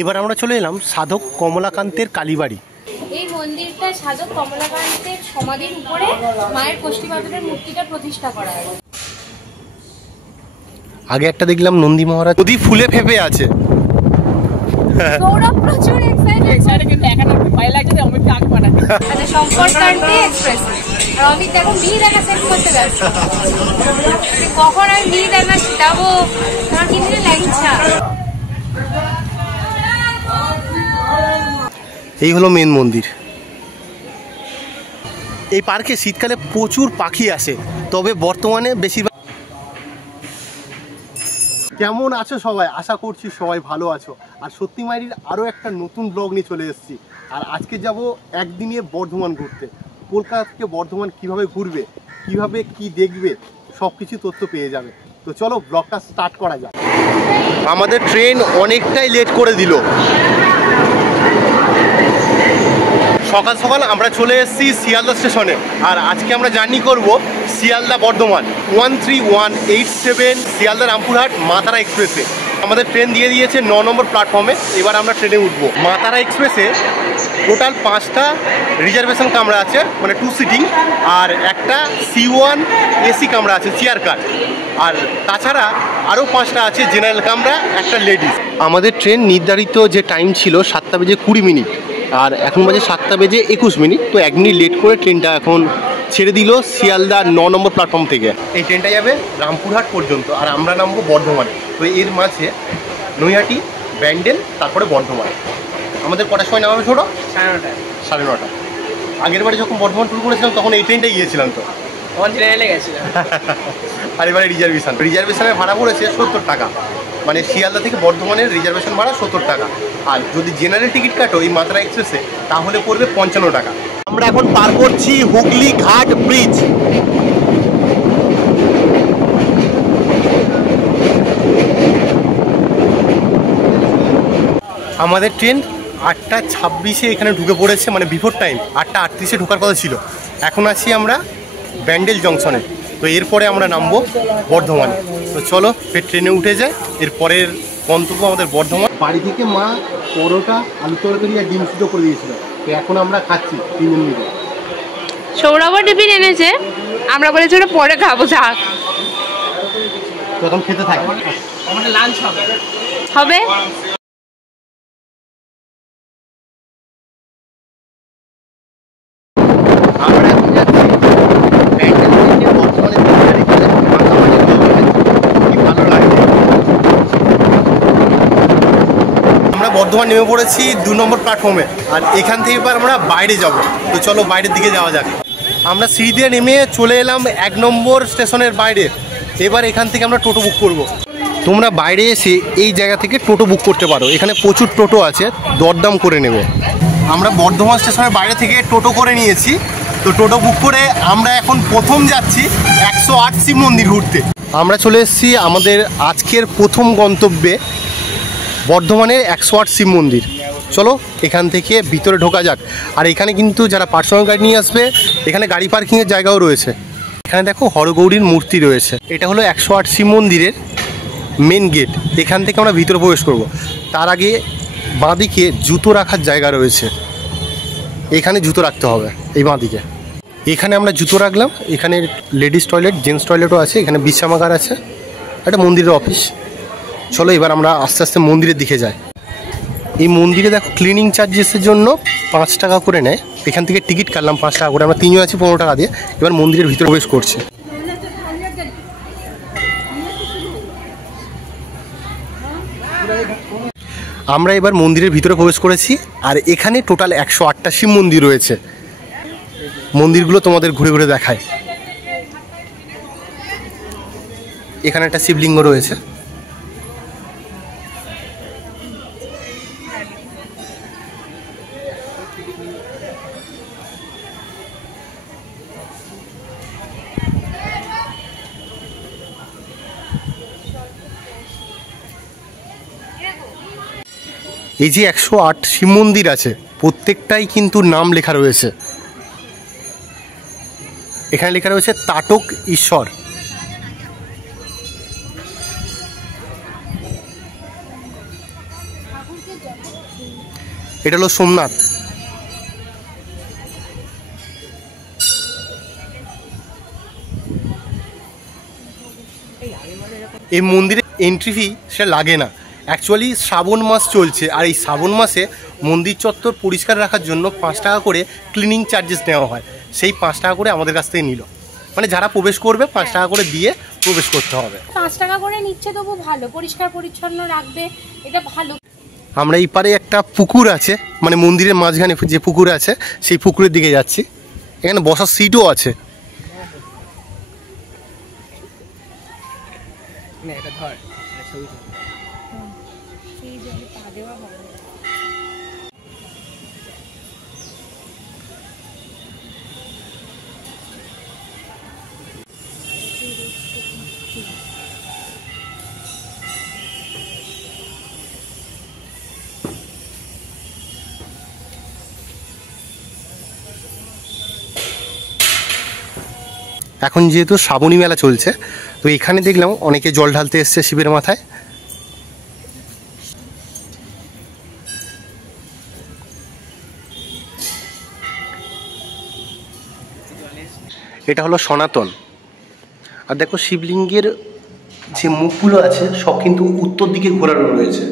এবার আমরা চলে এলাম সাধক কমলাকান্তের কালীবাড়ি। এই মন্দিরটা সাধক কমলাকান্তের সমাধির উপরে মায়ের কোষ্ঠী পাথরের মূর্তিটা প্রতিষ্ঠা করা হয়। আগে একটা দেখলাম নন্দী মহারাজ নদী ফুলে ফেপে আছে। সৌরভ প্রচুর এক্সাইটেড, কিন্তু এখন একটু ভয় লাগছে যে অমিত আগে পাঠাবে। আচ্ছা, সম্পর্কান্তি এক্সপ্রেস আর অমিত দেখো মিহিদানা সেট করতে যাচ্ছে। কখন আমি মিহিদানা যাবো, তোমার কি দিনে লাগছে? এই হলো মেন মন্দির। এই পার্কে শীতকালে প্রচুর পাখি আসে, তবে বর্তমানে বেশিরভাগ। কেমন আছো সবাই? আশা করছি সবাই ভালো আছো। আর সত্যি মায়ের আরও একটা নতুন ব্লগ নিয়ে চলে এসেছি। আর আজকে যাব একদিনে বর্ধমান ঘুরতে। কলকাতা থেকে বর্ধমান কিভাবে ঘুরবে, কিভাবে কি দেখবে, সব কিছু তথ্য পেয়ে যাবে। তো চলো ব্লগটা স্টার্ট করা যাক। আমাদের ট্রেন অনেকটাই লেট করে দিল। সকাল সকাল আমরা চলে এসেছি শিয়ালদা স্টেশনে। আর আজকে আমরা জার্নি করব শিয়ালদা বর্ধমান 13187 শিয়ালদা রামপুরহাট মাতারা এক্সপ্রেসে। আমাদের ট্রেন দিয়ে দিয়েছে 9 নম্বর প্ল্যাটফর্মে। এবার আমরা ট্রেনে উঠবো। মাতারা এক্সপ্রেসে টোটাল 5টা রিজার্ভেশন কামরা আছে, মানে 2 সিটিং, আর একটা C1 এসি কামরা আছে চেয়ার কার। আর তাছাড়া আরও 5টা আছে জেনারেল কামরা, একটা লেডিস। আমাদের ট্রেন নির্ধারিত যে টাইম ছিল 7টা বেজে 20 মিনিট, আর এখন বাজে 7টা বেজে 21 মিনিট। তো 1 মিনিট লেট করে ট্রেনটা এখন ছেড়ে দিল শিয়ালদা 9 নম্বর প্ল্যাটফর্ম থেকে। এই ট্রেনটা যাবে রামপুরহাট পর্যন্ত, আর আমরা নামবো বর্ধমানে। তো এর মাঝে নৈহাটি, ব্যান্ডেল, তারপরে বর্ধমান। আমাদের কটার সময় নামাবে ছোটো? 9:30। আগের বারে যখন বর্ধমান ট্যুর করেছিলাম তখন এই ট্রেনটাই গিয়েছিলাম। তো ট্রেনে গেছিলাম। আর এবারে রিজার্ভেশনের ভাড়া পড়েছে 70 টাকা, মানে শিয়ালদা থেকে বর্ধমানের রিজার্ভেশন ভাড়া 70 টাকা। আর যদি জেনারেল টিকিট কাটো এই মাতারা এক্সপ্রেসে তাহলে পড়বে 55 টাকা। আমরা এখন পার করছি হুগলি ঘাট ব্রিজ। আমাদের ট্রেন 8:26-এ এখানে ঢুকে পড়েছে, মানে বিফোর টাইম। 8:38-এ ঢোকার কথা ছিল। এখন আছি আমরা ব্যান্ডেল জংশনে। তো এরপরে আমরা নামবো বর্ধমানে। তো চলো ফের ট্রেনে উঠে যায়। এরপরের গন্তব্য আমাদের বর্ধমান। বাড়ি থেকে মা পরোটা, আলু তরকারি আর ডিম সিদ্ধ করে দিয়েছিল। তো এখন আমরা খাচ্ছি 3 মিনিটে। সৌরভও টিফিন এনেছে, আমরা বলেছি ওটা পরে খাবো, থাক। তো এখন খেতে থাকি। আমাদের লাঞ্চ হবে। আমরা এখন যাচ্ছি ব্যান্ডেল থেকে বর্ধমানের দিকে। ভালো লাগছে। আমরা বর্ধমান নেমে পড়েছি 2 নম্বর প্ল্যাটফর্মে। আর এখান থেকে এবার আমরা বাইরে যাব। তো চলো বাইরের দিকে যাওয়া যাক। আমরা সিঁড়ি দিয়ে নেমে চলে এলাম 1 নম্বর স্টেশনের বাইরে। এবার এখান থেকে আমরা টোটো বুক করব। তোমরা বাইরে এসে এই জায়গা থেকে টোটো বুক করতে পারো। এখানে প্রচুর টোটো আছে, দরদাম করে নেবে। আমরা বর্ধমান স্টেশনের বাইরে থেকে টোটো করে নিয়েছি। তো টোটো বুক করে আমরা এখন প্রথম যাচ্ছি 108 শিব মন্দির ঘুরতে। আমরা চলে এসেছি আমাদের আজকের প্রথম গন্তব্যে, বর্ধমানের 108 শিব মন্দির। চলো এখান থেকে ভিতরে ঢোকা যাক। আর এখানে কিন্তু যারা পার্সোনাল গাড়ি নিয়ে আসবে, এখানে গাড়ি পার্কিংয়ের জায়গাও রয়েছে। এখানে দেখো হরগৌরীর মূর্তি রয়েছে। এটা হলো 108 শিব মন্দিরের মেন গেট। এখান থেকে আমরা ভিতরে প্রবেশ করব। তার আগে বাঁদিকে জুতো রাখার জায়গা রয়েছে, এখানে জুতো রাখতে হবে। এই বাঁদিকে এখানে আমরা জুতো রাখলাম। এখানে লেডিস টয়লেট, জেন্টস টয়লেটও আছে। এখানে বিশ্রামাগার আছে, একটা মন্দিরের অফিস। চলো এবার আমরা আস্তে আস্তে মন্দিরের দিকে যাই। এই মন্দিরে দেখো ক্লিনিং চার্জেসের জন্য 5 টাকা করে নেয়। এখান থেকে টিকিট কাটলাম 5 টাকা করে। আমরা 3 জন আছি 15 টাকা দিয়ে। এবার মন্দিরের ভিতরে প্রবেশ করছি। আমরা এবার মন্দিরের ভিতরে প্রবেশ করেছি। আর এখানে টোটাল 108টা শিব মন্দির রয়েছে। মন্দিরগুলো তোমাদের ঘুরে ঘুরে দেখায়। এখানে একটা শিবলিঙ্গ রয়েছে। এই যে 108 শিব মন্দির আছে, প্রত্যেকটাই কিন্তু নাম লেখা রয়েছে। এখানে লেখা রয়েছে তাটক ঈশ্বর। এটা হলো সোমনাথ। এই মন্দিরে এন্ট্রি ফি সে লাগে না। অ্যাকচুয়ালি শ্রাবণ মাস চলছে, আর এই শ্রাবণ মাসে মন্দির চত্বর পরিষ্কার রাখার জন্য 5 টাকা করে ক্লিনিং চার্জেস নেওয়া হয়। সেই 5 টাকা করে আমাদের কাছ থেকে নিল, মানে যারা প্রবেশ করবে 5 টাকা করে দিয়ে প্রবেশ করতে হবে। 5 টাকা করে নিচ্ছে, তবু ভালো, পরিষ্কার পরিচ্ছন্ন রাখবে, এটা ভালো। আমরা এই পারে একটা পুকুর আছে, মানে মন্দিরের মাঝখানে যে পুকুর আছে সেই পুকুরের দিকে যাচ্ছি। এখানে বসার সিটও আছে। এখন যেহেতু শ্রাবণী মেলা চলছে, তো এখানে দেখলাম অনেকে জল ঢালতে এসছে শিবের মাথায়। এটা হলো সনাতন। আর দেখো শিবলিঙ্গের যে মুখগুলো আছে সব কিন্তু উত্তর দিকে ঘোরানো রয়েছে।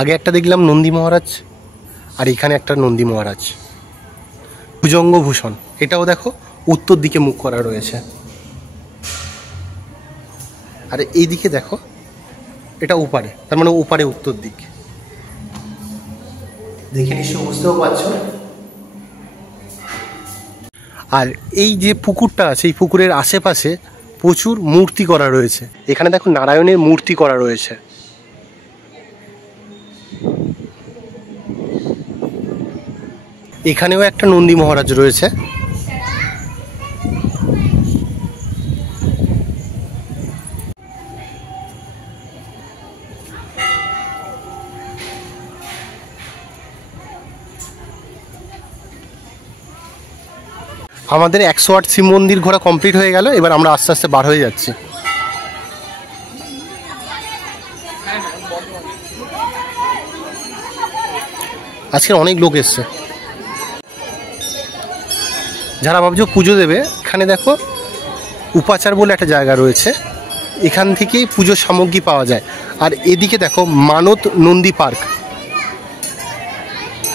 আগে একটা দেখলাম নন্দী মহারাজ, আর এখানে একটা নন্দী মহারাজ ভুজঙ্গভূষণ। এটাও দেখো উত্তর দিকে মুখ করা রয়েছে। আর এই দিকে দেখো, এটা ওপারে, তার মানে ওপারে উত্তর দিক। দেখে নিশ্চয় বুঝতেও পারছো। আর এই যে পুকুরটা আছে, এই পুকুরের আশেপাশে প্রচুর মূর্তি করা রয়েছে। এখানে দেখো নারায়ণের মূর্তি করা রয়েছে। এখানেও একটা নন্দী মহারাজ রয়েছে। আমাদের 108 শিব মন্দির ঘোরা কমপ্লিট হয়ে গেল। এবার আমরা আস্তে আস্তে বার হয়ে যাচ্ছি। আজকে অনেক লোক এসছে। যারা ভাবছো পুজো দেবে, এখানে দেখো উপাচার বলে একটা জায়গা রয়েছে, এখান থেকেই পুজোর সামগ্রী পাওয়া যায়। আর এদিকে দেখো মানত নন্দী পার্ক।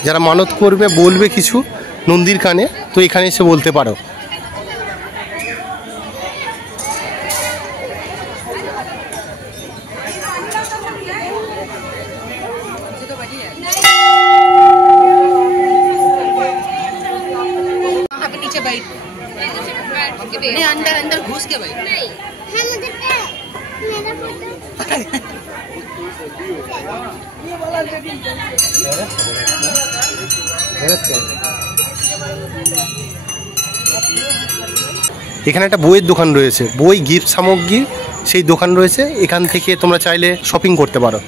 যারা মানত করবে, বলবে কিছু নন্দীর কানে, তো এখানে এসে বলতে পারো। अंदर अंदर घुस के भाई এখানে একটা বইয়ের দোকান রয়েছে, বই গিফট সামগ্রী সেই দোকান রয়েছে। এখান থেকে তোমরা চাইলে শপিং করতে পারো।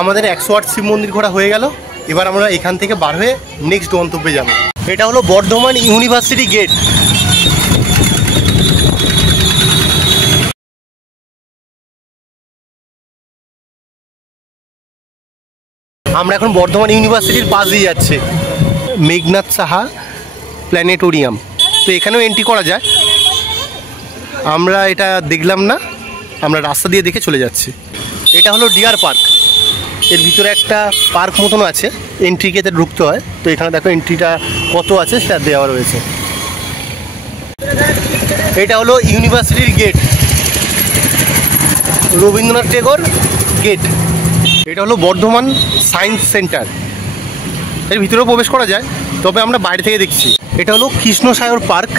আমাদের 108 শিব মন্দির ঘোরা হয়ে গেল। এবার আমরা এখান থেকে বার হয়ে নেক্সট গন্তব্যে যাব। এটা হলো বর্ধমান ইউনিভার্সিটি গেট। আমরা এখন বর্ধমান ইউনিভার্সিটির পাশ দিয়ে যাচ্ছি, মেঘনাথ সাহা প্ল্যানেটোরিয়াম। তো এখানেও এন্ট্রি করা যায়। আমরা এটা দেখলাম না, আমরা রাস্তা দিয়ে দেখে চলে যাচ্ছি। এটা হলো ডিয়ার পার্ক। এর ভিতরে একটা পার্ক মতন আছে, এন্ট্রিকেতে ঢুকতে হয়। তো এখানে দেখো এন্ট্রিটা কত আছে সেটা দেওয়া রয়েছে। এটা হলো ইউনিভার্সিটির গেট, রবীন্দ্রনাথ টেগোর গেট। এটা হলো বর্ধমান সায়েন্স সেন্টার। এর ভিতরেও প্রবেশ করা যায়, তবে আমরা বাইরে থেকে দেখছি। এটা হলো কৃষ্ণসায়র পার্ক।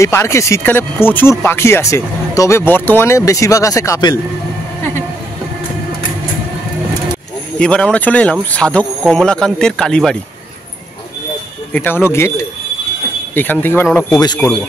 এই পার্কে শীতকালে প্রচুর পাখি আসে, তবে বর্তমানে বেশিরভাগ আসে কাপেল। এবার আমরা চলে এলাম সাধক কমলাকান্তের কালীবাড়ি। এটা হলো গেট, এখান থেকে এবার আমরা প্রবেশ করব।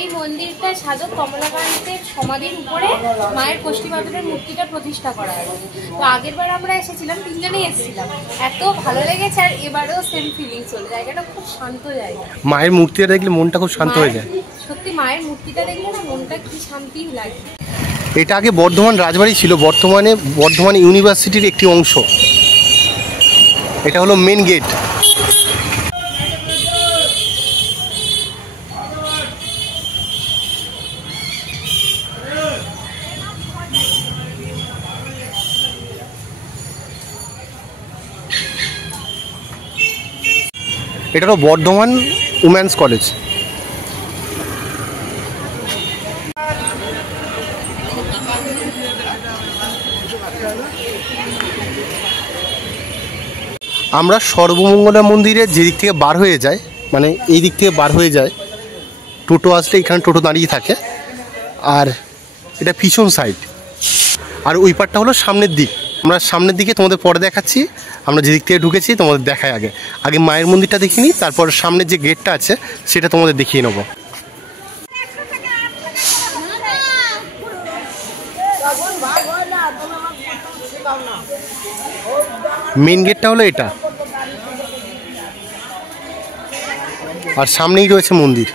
এই মন্দিরটা সাধক কমলাকান্তের সমাধির উপরে মায়ের কোষ্ঠী মাধবের মূর্তিটা প্রতিষ্ঠা করা হয়েছে। তো আগের বার আমরা এসেছিলাম, 3 জনেই এসেছিলাম, এত ভালো লেগেছে। আর এবারেও সেম ফিলিংস হলো, জায়গাটা খুব শান্ত জায়গা। মায়ের মূর্তিটা দেখলে মনটা খুব শান্ত হয়ে যায়। সত্যি মায়ের মূর্তিটা দেখলে না মনটা কি শান্তি লাগে। এটা আগে বর্ধমান রাজবাড়ি ছিল, বর্তমানে বর্ধমান ইউনিভার্সিটির একটি অংশ। এটা হলো মেন গেট। এটা হলো বর্ধমান উমেন্স কলেজ। আমরা সর্বমঙ্গলা মন্দিরের যে দিক থেকে বার হয়ে যায়, মানে এই দিক থেকে বার হয়ে যায়, টোটো আসলে এখানে টোটো দাঁড়িয়ে থাকে। আর এটা পিছন সাইড, আর ওই পারটা হলো সামনের দিক। আমরা সামনের দিকে তোমাদের পরে দেখাচ্ছি। আমরা যে দিক থেকে ঢুকেছি তোমাদের দেখাই। আগে আগে মায়ের মন্দিরটা দেখিনি, তারপর সামনের যে গেটটা আছে সেটা তোমাদের দেখিয়ে নেবো। মেন গেটটা হলো এটা, আর সামনেই রয়েছে মন্দির।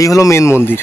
এই হলো মেন মন্দির।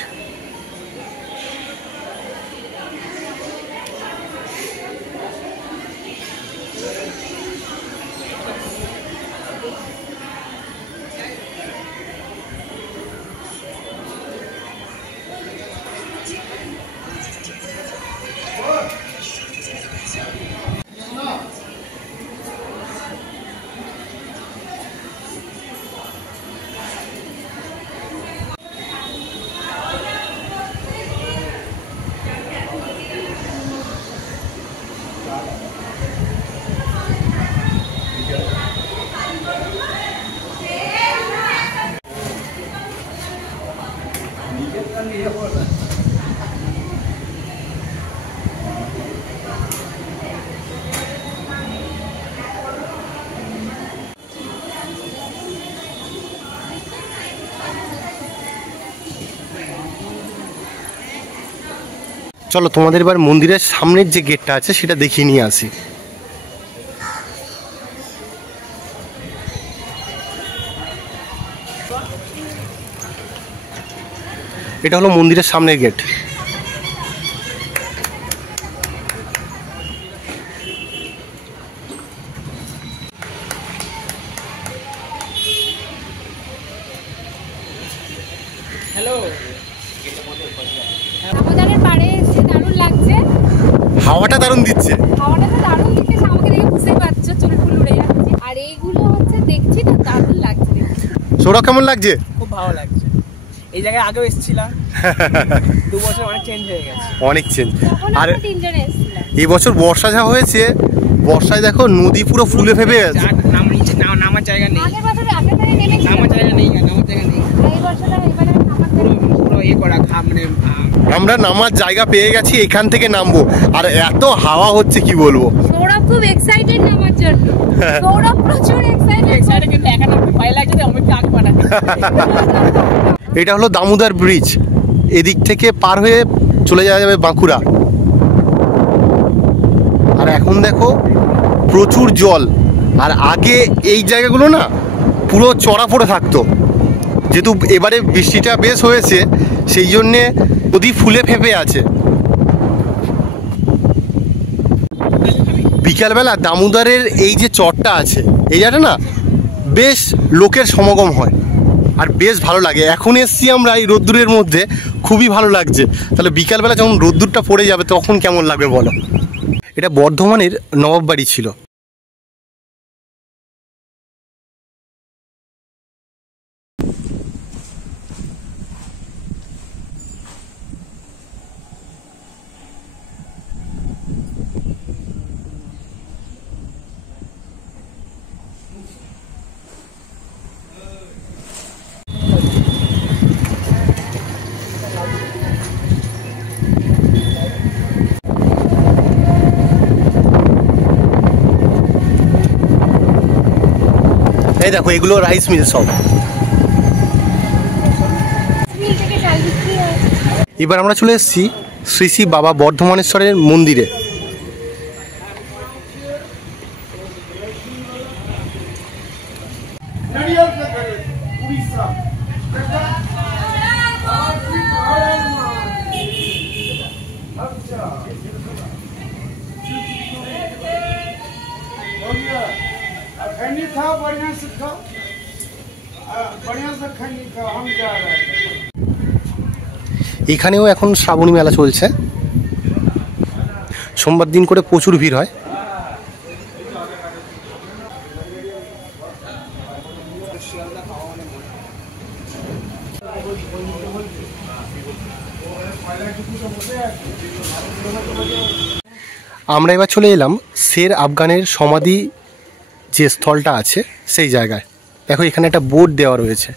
চলো তোমাদের এবার মন্দিরের সামনের যে গেটটা আছে সেটা দেখিয়ে নিয়ে আসি। এটা হলো মন্দিরের সামনের গেট। হ্যালো, দামোদরের পাড়ে এসে দারুণ লাগছে, হাওয়াটা দারুণ দিচ্ছে। হাওয়াটা তো দারুণ দিচ্ছে, আমাকে দেখে বুঝতেই পারছো চুলফুল উড়ে যাচ্ছে। আর এইগুলো হচ্ছে দেখছি না, দারুণ লাগছে দেখছি। সৌরভ কেমন লাগছে? খুব ভালো লাগছে। এই জায়গায় আগেও এসেছিলাম, 2 বছর অনেক চেঞ্জ হয়ে গেছে। অনেক চেঞ্জ। আর 3 জনে এসেছিলাম। এই বছর বর্ষা যা হয়েছে, বর্ষায় দেখো নদী পুরো ফুলে ফেপে গেছে। নামার জায়গা নেই, আগের বারে নেমেছি, নামার জায়গা নেই, নামার জায়গা নেই। এই বছরটা এবারে নামার পুরো ইয়ে করা মানে আমরা নামার জায়গা পেয়ে গেছি, এখান থেকে নামবো। আর এত হাওয়া হচ্ছে কি বলবো। সৌরভ খুব এক্সাইটেড নামার জন্য, সৌরভ প্রচুর এক্সাইটেড, কিন্তু একা নামতে ভয় লাগছে, আমি একটু আগে পাঠাচ্ছি। এটা হলো দামোদর ব্রিজ। এদিক থেকে পার হয়ে চলে যাওয়া যাবে বাঁকুড়া। আর এখন দেখো প্রচুর জল। আর আগে এই জায়গাগুলো না পুরো চড়া পড়ে থাকতো, যেহেতু এবারে বৃষ্টিটা বেশ হয়েছে সেই জন্যে নদী ফুলে ফেপে আছে। বিকালবেলা দামোদরের এই যে চরটা আছে, এই জায়গাটা না বেশ লোকের সমাগম হয় আর বেশ ভালো লাগে। এখন এসছি আমরা এই রোদ্দুরের মধ্যে, খুবই ভালো লাগছে। তাহলে বিকালবেলা যখন রোদ্দুরটা পড়ে যাবে তখন কেমন লাগবে বলো। এটা বর্ধমানের নবাব বাড়ি ছিল। এই দেখো এগুলো রাইস মিল সব। এবার আমরা চলে এসেছি শ্রী শ্রী বাবা বর্ধমানেশ্বরের মন্দিরে। এখানেও এখন শ্রাবণী মেলা চলছে, সোমবার দিন করে প্রচুর ভিড় হয়। আমরা এবার চলে এলাম শের আফগানের সমাধি যে স্থলটা আছে সেই জায়গায়। দেখো এখানে একটা বোর্ড দেওয়া রয়েছে,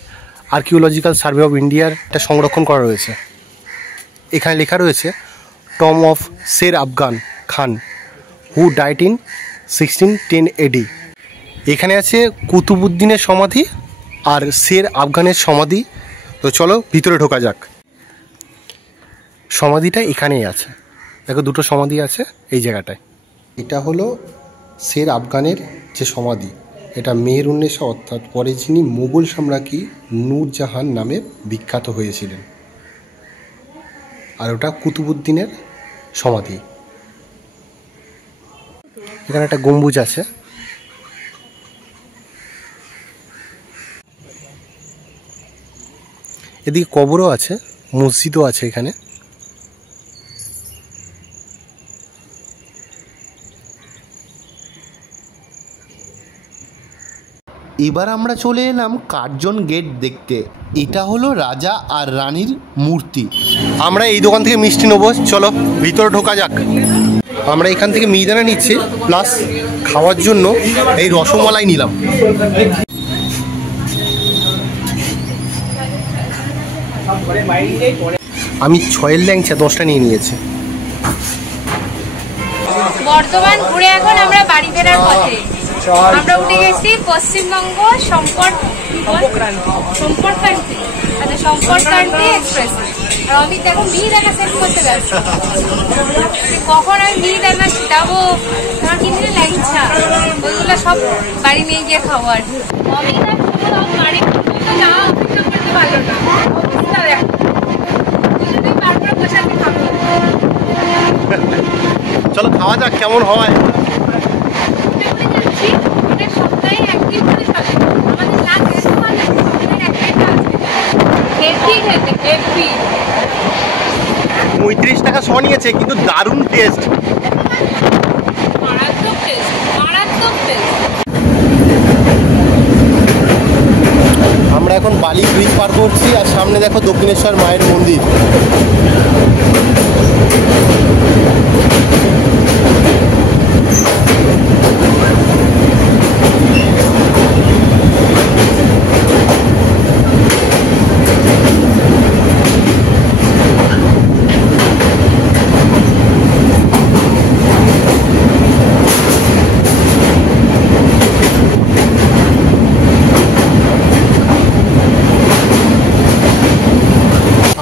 আর্কিওলজিক্যাল সার্ভে অফ ইন্ডিয়ার এটা সংরক্ষণ করা রয়েছে। এখানে লেখা রয়েছে Tom of Sher Afghan Khan who died in 1610 AD। এখানে আছে কুতুবুদ্দিনের সমাধি আর শের আফগানের সমাধি। তো চলো ভিতরে ঢোকা যাক। সমাধিটা এখানেই আছে, দেখো দুটো সমাধি আছে এই জায়গাটায়। এটা হলো শের আফগানের যে সমাধি, এটা মেহেরুন্নেসা অর্থাৎ পরে যিনি মোগল সম্রাজ্ঞী নূরজাহান নামে বিখ্যাত হয়েছিলেন। আর ওটা কুতুবুদ্দিনের সমাধি। এখানে একটা গম্বুজ আছে। এদিকে কবরও আছে, মসজিদও আছে এখানে। এবার আমরা চলে এলাম কার্জন গেট দেখতে। এটা হলো রাজা আর রানীর মূর্তি। আমরা এই দোকান থেকে মিষ্টি নেবো, চলো ভিতরে ঢোকা যাক। আমরা এখান থেকে মিহিদানা নিচ্ছি, প্লাস খাওয়ার জন্য এই রসমালাই নিলাম। আমি 6-এর ল্যাংচা 10টা নিয়ে নিয়েছি। বর্ধমান ঘুরে এখন আমরা বাড়ি ফেরার পথে। আমরা উঠে গেছি পশ্চিমবঙ্গ সম্পর্কক্রান্তি এক্সপ্রেস। আর অমিত দেখো মিহিদানা সেট করতে গেছে। কখন আমি মিহিদানা যাবো, আমার কিন্তু ল্যাংচা ওইগুলো সব বাড়ি নিয়ে গিয়ে খাবো। আর অমিত বাড়ি না অপেক্ষা করতে পারলো না, তারপরে বসে আমি খাবো। চলো খাওয়া যাক কেমন হয়। সপ্তাহে একদিন করে চলে আমাদের লাঞ্চ হেভি খেতে হেভি। 35 টাকা শ নিয়েছে, কিন্তু দারুণ টেস্ট। মারাত্মক টেস্ট, মারাত্মক টেস্ট। আমরা এখন বালি ব্রিজ পার করছি, আর সামনে দেখো দক্ষিণেশ্বর মায়ের মন্দির।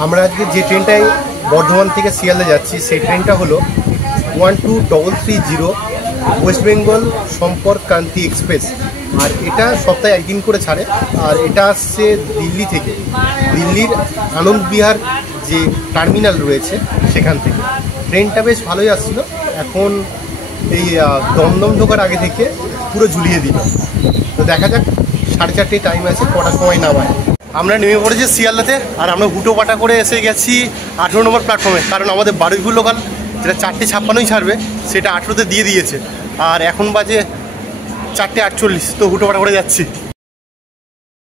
আমরা আজকে যে ট্রেনটায় বর্ধমান থেকে শিয়ালদা যাচ্ছি সেই ট্রেনটা হলো 12330 ওয়েস্ট বেঙ্গল সম্পর্কক্রান্তি এক্সপ্রেস। আর এটা সপ্তাহে একদিন করে ছাড়ে, আর এটা আসছে দিল্লি থেকে, দিল্লির আনন্দ বিহার যে টার্মিনাল রয়েছে সেখান থেকে। ট্রেনটা বেশ ভালোই আসছিলো। এখন এই দমদম ঢোকার আগে থেকে পুরো ঝুলিয়ে দিল। তো দেখা যাক, 4:30 টাইম আছে, কটার সময় নামায়। আমরা নেমে পড়েছি শিয়ালদাতে, আর আমরা হুটো পাটা করে এসে গেছি 18 নম্বর প্ল্যাটফর্মে। কারণ আমাদের বারুইপুর লোকাল যেটা 4:56 ছাড়বে সেটা 18তে দিয়ে দিয়েছে। আর এখন বাজে 4:48, তো হুটো পাটা করে যাচ্ছি।